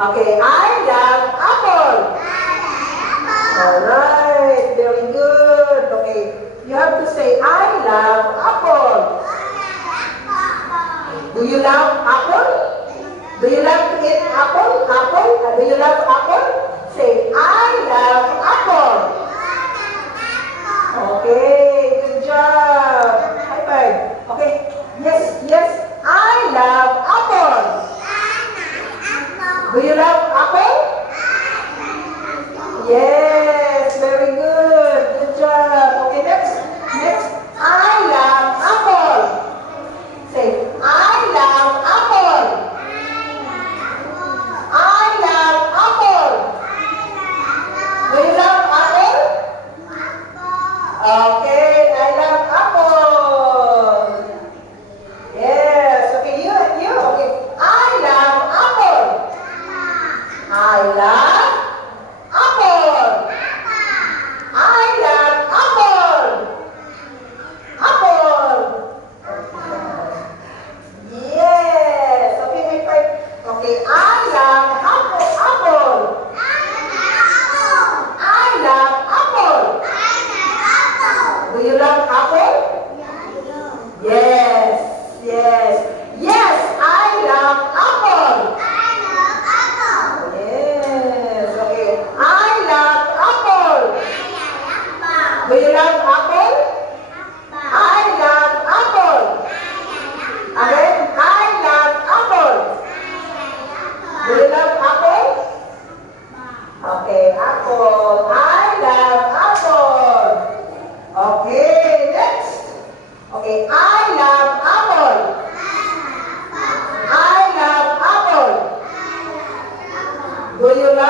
Okay, I love apple. Alright, very good. Okay, you have to say, I love apple. Do you love apple? Do you love to eat apple? Apple? Do you love apple? Say, I love apple. Okay, good job. High five. Okay, yes, yes, I love apple. Do you love apple? Yes, very good. Good job. Okay, next. Next, I love apple. Say, I love apple. I love apple. Do you love apple? Okay, I love apple. Yes, okay, you. Okay, I love apple. I love apple. I love apple. Apple. Yes. Okay, high five. Okay, I love apple. Apple. I love apple. Do you love apple? Yes. Yes. Yes, I love apple. Yes. Okay. I love apple. Do you love apple? I love apple. Again, I love apple. Do you love apple? Okay, apple. I love apple. Okay, next. Okay, I love apple. I love apple. Do you love